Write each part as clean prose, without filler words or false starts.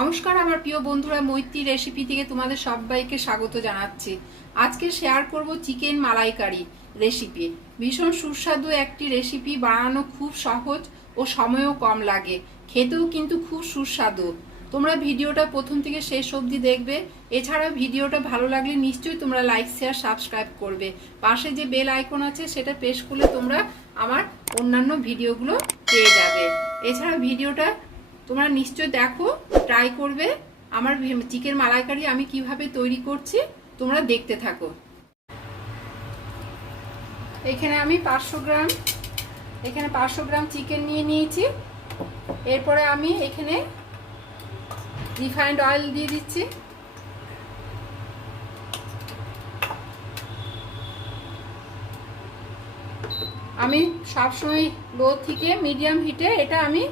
নমস্কার আমার প্রিয় বন্ধুরা, মৈত্রী রেসিপি থেকে তোমাদের সবাইকে স্বাগত জানাচ্ছি। আজকে শেয়ার করব চিকেন মালাইকারি রেসিপি। ভীষণ সুস্বাদু একটি রেসিপি, বানানো খুব সহজ ও সময়ও কম লাগে, খেতেও কিন্তু খুব সুস্বাদু। তোমরা ভিডিওটা প্রথম থেকে শেষ অবধি দেখবে। এছাড়া ভিডিওটা ভালো লাগলে নিশ্চয়ই তোমরা লাইক শেয়ার সাবস্ক্রাইব করবে। পাশে যে বেল আইকন আছে সেটা প্রেস করলে তোমরা আমার অন্যান্য ভিডিওগুলো পেয়ে যাবে। এছাড়া ভিডিওটা তোমরা নিশ্চয় দেখো, ট্রাই করবে। আমার চিকেন মালাইকারি আমি কিভাবে তৈরি করছি তোমরা দেখতে থাকো। এখানে আমি 500 গ্রাম চিকেন নিয়ে নিয়েছি। এরপরে আমি এখানে রিফাইন্ড অয়েল দিয়ে দিচ্ছি। আমি সবসময় লো থেকে মিডিয়াম হিটে এটা আমি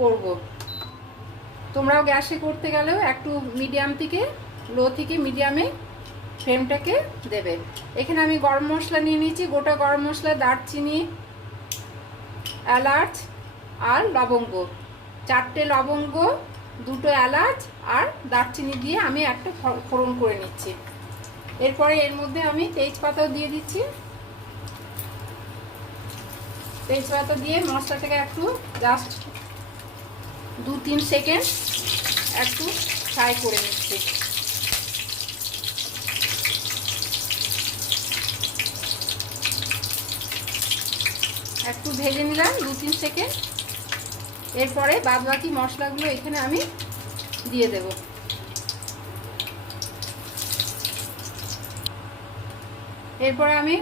করব। তোমরাও গ্যাসে করতে গেলেও একটু মিডিয়াম থেকে লো থেকে মিডিয়ামে ফ্লেমটাকে দেবে। এখানে আমি গরম মশলা নিয়ে নিয়েছি, গোটা গরম মশলা, দারচিনি, এলাচ আর লবঙ্গ। 4টে লবঙ্গ, 2টো এলাচ আর দারচিনি দিয়ে আমি একটা ফোড়ন করে নিচ্ছি। এরপরে এর মধ্যে আমি তেজপাতাও দিয়ে দিচ্ছি। তেজপাতা দিয়ে মশলাটাকে একটু জাস্ট 2-3 সেকেন্ড একটু ফ্রাই করে নিচ্ছি। একটু ভেজে নিলাম 2-3 সেকেন্ড। এরপরে বাদবাকি মশলাগুলো এখানে আমি দিয়ে দেব। এরপরে আমি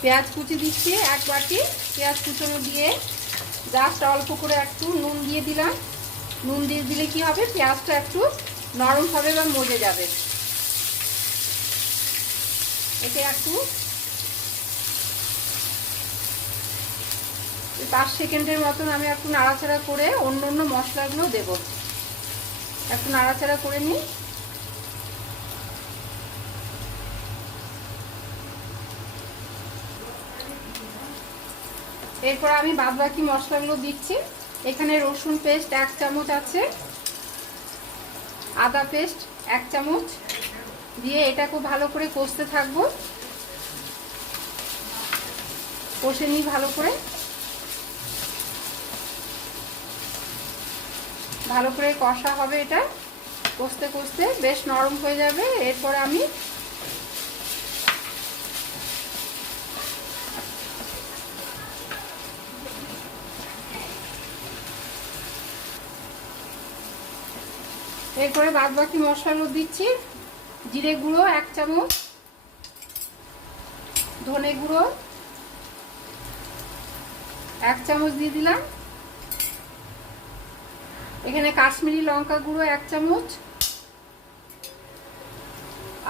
পেঁয়াজ কুচি দিচ্ছি, 1 বাটি পেঁয়াজ কুচনো দিয়ে জাস্ট অল্প করে একটু নুন দিয়ে দিলাম। নুন দিয়ে দিলে কি হবে, পেঁয়াজটা একটু নরম হবে বা মজে যাবে। এতে একটু 5 সেকেন্ডের মতন আমি একটু নাড়াচাড়া করে অন্য মশলাগুলো দেব। একটু নাড়াচাড়া করে নিই। এরপর আমি বাদবাকি মশলাগুলো দিচ্ছি। এখানে রসুন পেস্ট 1 চামচ আছে, আদা পেস্ট 1 চামচ দিয়ে এটাকে ভালো করে কষতে থাকবো। কষে নিই ভালো করে। ভালো করে কষা হবে, এটা কষতে কষতে বেশ নরম হয়ে যাবে। এরপরে আমি এরপরে বাদবাকি মশলাগুলো দিচ্ছি। জিরে গুঁড়ো 1 চামচ, ধনে গুঁড়ো 1 চামচ দিয়ে দিলাম। এখানে কাশ্মীরি লঙ্কা গুঁড়ো 1 চামচ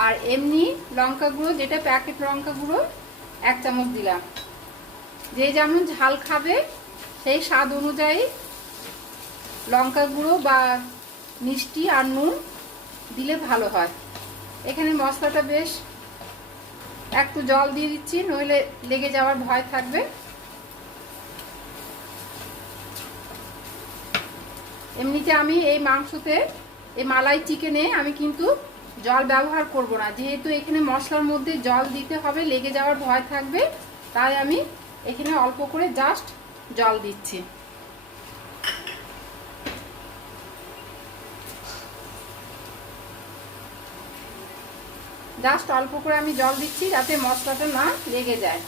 আর এমনি লঙ্কা গুঁড়ো, যেটা প্যাকেট লঙ্কা গুঁড়ো, 1 চামচ দিলাম। যে যেমন ঝাল খাবে সেই স্বাদ অনুযায়ী লঙ্কা গুঁড়ো বা মিষ্টি আর নুন দিলে ভালো হয়। এখানে মশলাটা বেশ একটু জল দিয়ে দিচ্ছি, নইলে লেগে যাওয়ার ভয় থাকবে। এমনিতে আমি এই মাংসতে, এই মালাই চিকেনে আমি কিন্তু জল ব্যবহার করব না, যেহেতু এখানে মশলার মধ্যে জল দিতে হবে, লেগে যাওয়ার ভয় থাকবে। তাই আমি এখানে অল্প করে জাস্ট জল দিচ্ছি। জাস্ট অল্প করে আমি জল দিচ্ছি যাতে মশলাটা না লেগে যায়।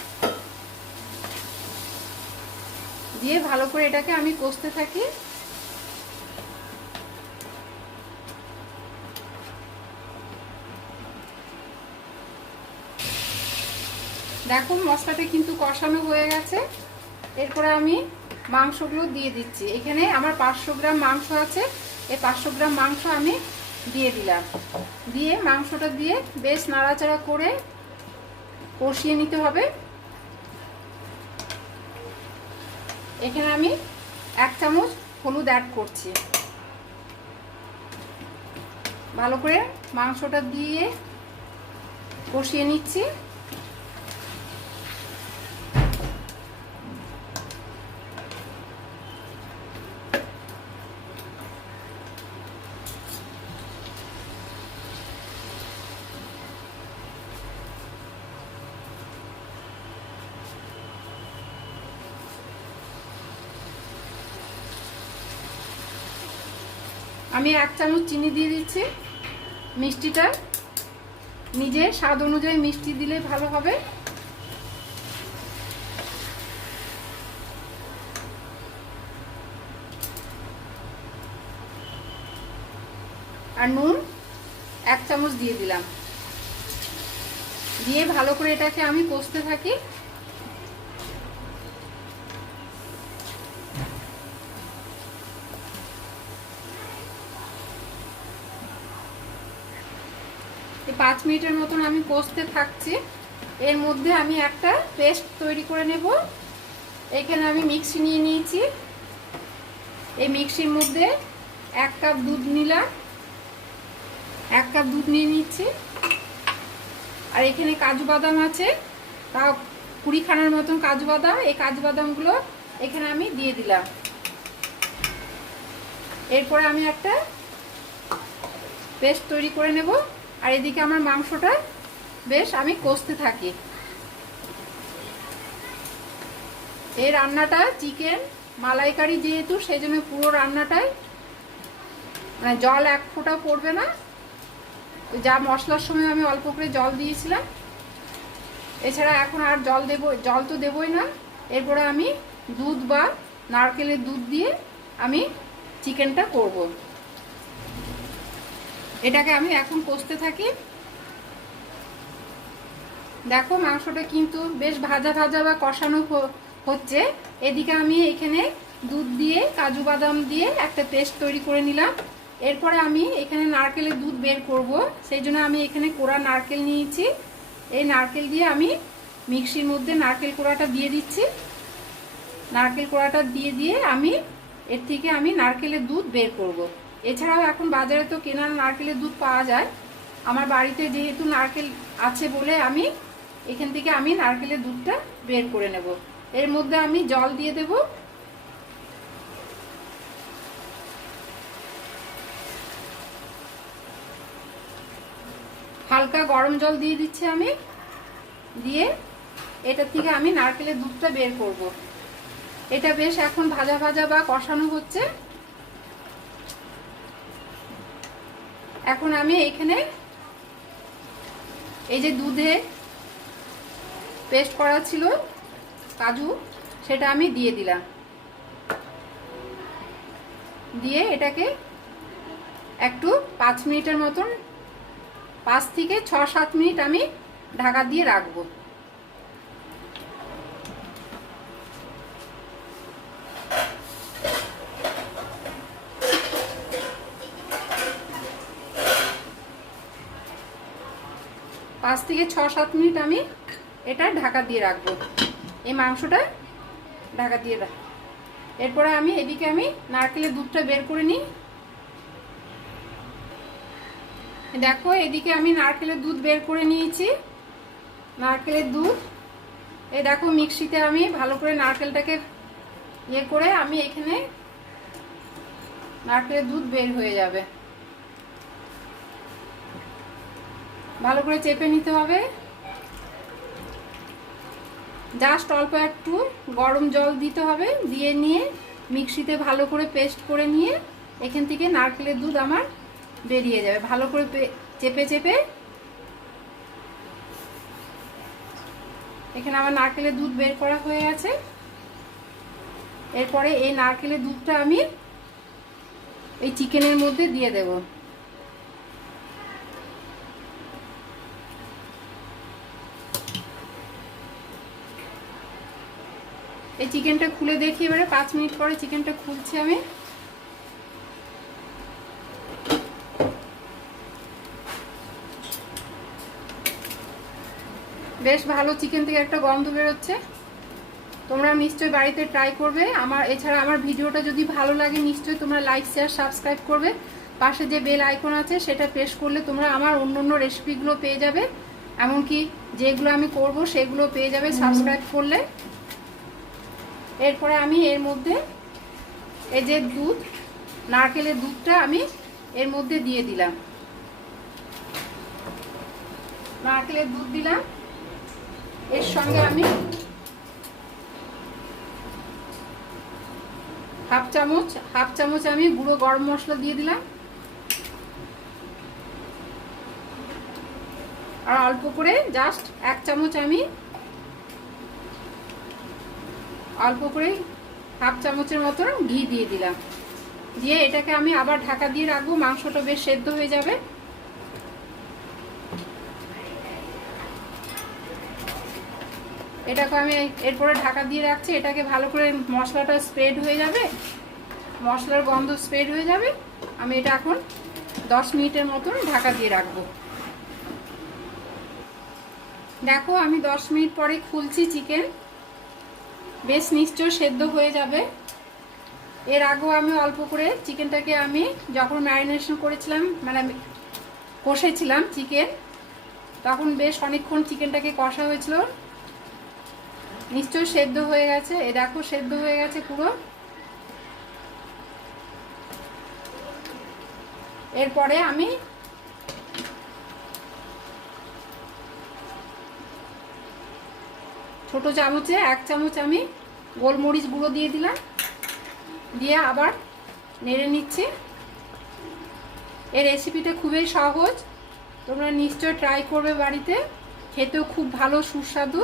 দিয়ে ভালো করে এটাকে আমি কষতে থাকি। দেখুন মশলাটা কিন্তু কষানো হয়ে গেছে। এরপরে আমি মাংসগুলো দিয়ে দিচ্ছি। এখানে আমার 500 গ্রাম মাংস আছে। এই 500 গ্রাম মাংস আমি দিয়ে দিলাম। দিয়ে মাংসটা দিয়ে বেশ নাড়াচাড়া করে কষিয়ে নিতে হবে। এখানে আমি 1 চামচ হলুদ অ্যাড করছি। ভালো করে মাংসটা দিয়ে কষিয়ে নিচ্ছি। আমি 1 চামচ চিনি দিয়ে দিচ্ছি। মিষ্টিটা নিজে স্বাদ অনুযায়ী মিষ্টি দিলে ভালো হবে। আর নুন 1 চামচ দিয়ে দিলাম। দিয়ে ভালো করে এটাকে আমি কষতে থাকি। এই 5 মিনিটের মতন আমি কষতে থাকছি। এর মধ্যে আমি একটা পেস্ট তৈরি করে নেব। এখানে আমি মিক্সি নিয়ে নিয়েছি। এই মিক্সির মধ্যে 1 কাপ দুধ নিলাম। 1 কাপ দুধ নিয়ে নিচ্ছি। আর এখানে কাজু বাদাম আছে, তাও 20 খানার মতন কাজু বাদাম। এই কাজু বাদামগুলো এখানে আমি দিয়ে দিলাম। এরপরে আমি একটা পেস্ট তৈরি করে নেব। আর এদিকে আমার মাংসটা বেশ আমি কষতে থাকি। এই রান্নাটা চিকেন মালাইকারি যেহেতু, সেই জন্য পুরো রান্নাটাই মানে জল 1 ফোঁটা পড়বে না। যা মশলার সময় আমি অল্প করে জল দিয়েছিলাম, এছাড়া এখন আর জল তো দেবই না। এরপরে আমি দুধ বা নারকেলের দুধ দিয়ে আমি চিকেনটা করব। এটাকে আমি এখন কষতে থাকি। দেখো মাংসটা কিন্তু বেশ ভাজা ভাজা বা কষানো হচ্ছে। এদিকে আমি এখানে দুধ দিয়ে কাজু বাদাম দিয়ে একটা পেস্ট তৈরি করে নিলাম। এরপরে আমি এখানে নারকেলের দুধ বের করব, সেই জন্য আমি এখানে কোড়া নারকেল নিয়েছি। এই নারকেল দিয়ে আমি মিক্সির মধ্যে নারকেল কোড়াটা দিয়ে দিচ্ছি। নারকেল কোড়াটা দিয়ে আমি এর থেকে আমি নারকেলের দুধ বের করব। এছাড়াও এখন বাজারে তো কেনা নারকেলের দুধ পাওয়া যায়। আমার বাড়িতে যেহেতু নারকেল আছে বলে আমি এখান থেকে আমি নারকেলের দুধটা বের করে নেব। এর মধ্যে আমি জল দিয়ে দেব। হালকা গরম জল দিয়ে দিচ্ছি আমি। দিয়ে এটা থেকে আমি নারকেলের দুধটা বের করব। এটা বেশ এখন ভাজা ভাজা বা কষানো হচ্ছে। এখন আমি এখানে এই যে দুধে পেস্ট করা ছিল কাজু, সেটা আমি দিয়ে দিলাম। দিয়ে এটাকে একটু 5 মিনিটের মতন 5 থেকে 6-7 মিনিট আমি ঢাকা দিয়ে রাখবো। পাঁচ থেকে 6-7 মিনিট আমি এটা ঢাকা দিয়ে রাখবো। এই মাংসটা ঢাকা দিয়ে রাখ। এরপরে আমি এদিকে আমি নারকেলের দুধটা বের করে নিই। দেখো এদিকে আমি নারকেলের দুধ বের করে নিয়েছি। নারকেলের দুধ এই দেখো মিক্সিতে আমি ভালো করে নারকেলটাকে ইয়ে করে আমি এখানে নারকেলের দুধ বের হয়ে যাবে। ভালো করে চেপে নিতে হবে। জাস্ট অল্প একটু গরম জল দিতে হবে। দিয়ে নিয়ে মিক্সিতে ভালো করে পেস্ট করে নিয়ে এখান থেকে নারকেলের দুধ আমার বেরিয়ে যাবে। ভালো করে চেপে চেপে এখানে আমার নারকেলের দুধ বের করা হয়ে আছে। এরপরে এই নারকেলের দুধটা আমি এই চিকেনের মধ্যে দিয়ে দেব। এই চিকেনটা খুলে দেখি এবারে। 5 মিনিট পরে চিকেনটা খুলছি আমি। বেশ ভালো চিকেন থেকে একটা গন্ধ বেরোচ্ছে। তোমরা নিশ্চয়ই বাড়িতে ট্রাই করবে। এছাড়া আমার ভিডিওটা যদি ভালো লাগে নিশ্চয়ই তোমরা লাইক শেয়ার সাবস্ক্রাইব করবে। পাশে যে বেল আইকন আছে সেটা প্রেস করলে তোমরা আমার অন্য রেসিপিগুলো পেয়ে যাবে। এমনকি যেগুলো আমি করব সেগুলো পেয়ে যাবে সাবস্ক্রাইব করলে। এরপরে আমি এর মধ্যে এই যে দুধ, নারকেলের দুধটা আমি এর মধ্যে দিয়ে দিলাম। নারকেলের দুধ দিলাম। এর সঙ্গে আমি হাফ চামচ আমি গুঁড়ো গরম মশলা দিয়ে দিলাম। আর অল্প করে জাস্ট 1 চামচ আমি অল্প করে হাফ চামচের মতো ঘি দিয়ে দিলাম। দিয়ে এটাকে আমি আবার ঢাকা দিয়ে রাখবো, মাংসটা বেশ সেদ্ধ হয়ে যাবে। এটাকে আমি এরপরে ঢাকা দিয়ে রাখছি। এটাকে ভালো করে মশলাটা স্প্রেড হয়ে যাবে, মশলার গন্ধ স্প্রেড হয়ে যাবে। আমি এটা এখন 10 মিনিটের মতন ঢাকা দিয়ে রাখবো। দেখো আমি 10 মিনিট পরে খুলছি, চিকেন বেশ নিশ্চয় সেদ্ধ হয়ে যাবে। এর আগেও আমি অল্প করে চিকেনটাকে আমি যখন ম্যারিনেশন করেছিলাম, মানে কষেছিলাম চিকেন, তখন বেশ অনেকক্ষণ চিকেনটাকে কষা হয়েছিল। নিশ্চয় সেদ্ধ হয়ে গেছে। এ দেখো সেদ্ধ হয়ে গেছে পুরো। এরপরে আমি ছোট চামচে 1 চামচ আমি গোলমরিচ গুঁড়ো দিয়ে দিলাম, দিয়ে আবার নেড়ে নিচ্ছি। এই রেসিপিটা খুবই সহজ, তোমরা নিশ্চয় ট্রাই করবে বাড়িতে। খেতেও খুব ভালো সুস্বাদু,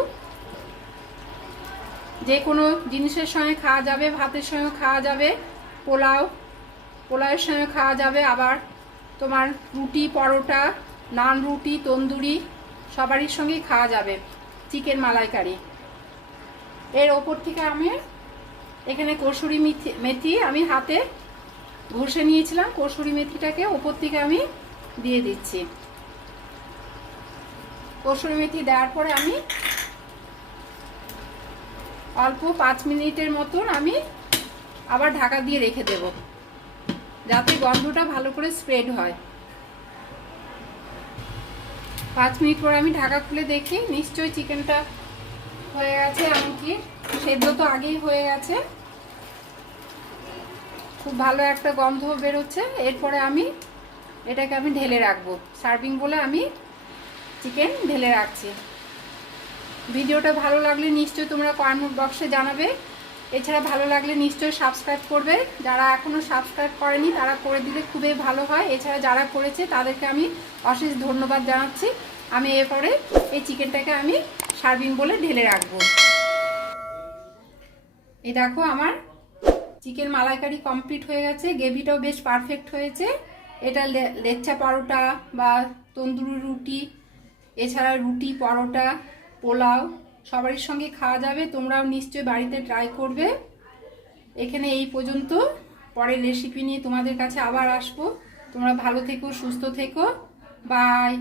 যে কোনো জিনিসের সঙ্গে খাওয়া যাবে, ভাতের সঙ্গে খাওয়া যাবে, পোলাওয়ের সঙ্গে খাওয়া যাবে, আবার তোমার রুটি, পরোটা, নান, রুটি, তন্দুরি সবারই সঙ্গেই খাওয়া যাবে চিকেন মালাইকারি। এর ওপর থেকে আমি এখানে কসুরি মেথি আমি হাতে ঘষে নিয়েছিলাম, কসুরি মেথিটাকে ওপর থেকে আমি দিয়ে দিচ্ছি। কসুরি মেথি দেওয়ার পরে আমি অল্প 5 মিনিটের মতন আমি আবার ঢাকা দিয়ে রেখে দেব, যাতে গন্ধটা ভালো করে স্প্রেড হয়। 5 মিনিট পরে আমি ঢাকা খুলে দেখি, নিশ্চয়ই চিকেনটা হয়ে গেছে, এমনকি সেদ্ধ তো আগেই হয়ে গেছে। খুব ভালো একটা গন্ধ বেরোচ্ছে। এরপরে আমি এটাকে আমি ঢেলে রাখবো, সার্ভিং বলে আমি চিকেন ঢেলে রাখছি। ভিডিওটা ভালো লাগলে নিশ্চয়ই তোমরা কমেন্ট বক্সে জানাবে। এছাড়া ভালো লাগলে নিশ্চয়ই সাবস্ক্রাইব করবে, যারা এখনও সাবস্ক্রাইব করেনি তারা করে দিলে খুবই ভালো হয়। এছাড়া যারা করেছে তাদেরকে আমি অশেষ ধন্যবাদ জানাচ্ছি। আমি এরপরে এই চিকেনটাকে আমি সার্ভিং বলে ঢেলে রাখবো। এই দেখো আমার চিকেন মালাইকারি কমপ্লিট হয়ে গেছে, গ্রেভিটাও বেশ পারফেক্ট হয়েছে। এটা লেচ্চা পরোটা বা তন্দুরি রুটি, এছাড়া রুটি, পরোটা, পোলাও সবারই সঙ্গে খাওয়া যাবে। তোমরাও নিশ্চয়ই বাড়িতে ট্রাই করবে। এখানে এই পর্যন্ত, পরের রেসিপি নিয়ে তোমাদের কাছে আবার আসবো। তোমরা ভালো থেকো, সুস্থ থেকো, বাই।